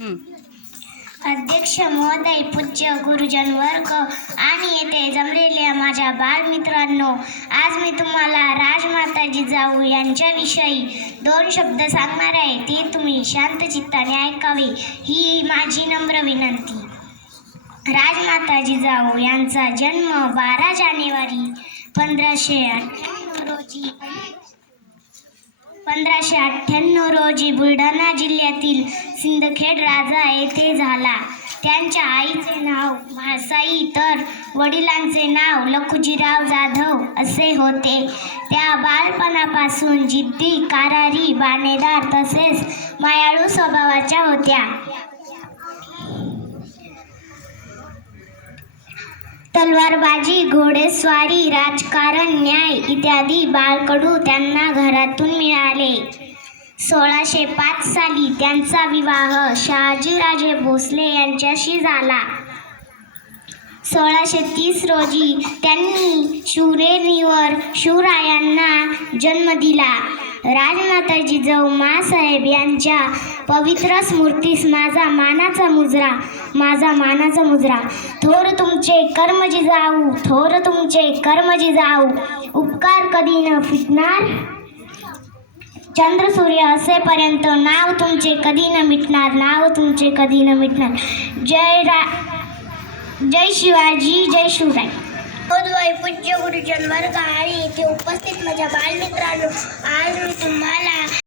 अध्यक्ष महोदय, पूज्य गुरुजन वर्ग आणि येथे जमलेल्या माझ्या बालमित्रांनो, आज मी तुम्हाला राजमाता जिजाऊ यांच्याविषयी 2 शब्द सांगणार आहे. ते तुम्ही शांत चित्ताने ऐकावे ही माझी नम्र विनंती. राजमाता जिजाऊ यांचा जन्म 12 जानेवारी 1598 रोजी बुलढाणा जिल्ह्यातील सिंदखेड राजा येथे झाला. त्यांच्या आईचे नाव म्हाळसाई तर वडिलांचे नाव लखुजीराव जाधव असे होते. त्या बालपणापासून जिद्दी, कारारी, बाणेदार तसेच मायाळू स्वभावाच्या होत्या. तलवारबाजी, घोडेस्वारी, राजकारण, न्याय इत्यादी बाळकडू त्यांना घरातून मिळाले. 1605 साली त्यांचा विवाह शहाजीराजे भोसले यांच्याशी झाला. 1630 रोजी त्यांनी शिवनेरीवर शिवरायांना जन्म दिला. राजमाता जिजाऊ माँसाहेब यांच्या पवित्र स्मृतीस माझा मानाचा मुजरा. थोर तुमचे कर्म जिजाऊ, थोर तुमचे कर्म जिजाऊ, उपकार कधी न फिटणार. चंद्र सूर्य असेपर्यंत नाव तुमचे कधी न मिटणार, नाव तुमचे कधी न मिटणार. जय शिवाजी, जय शिवराय. महोदय, पूज्य गुरुजन वर्ग आणि इथे उपस्थित माझ्या बालमित्रांनो, आज मी तुम्हाला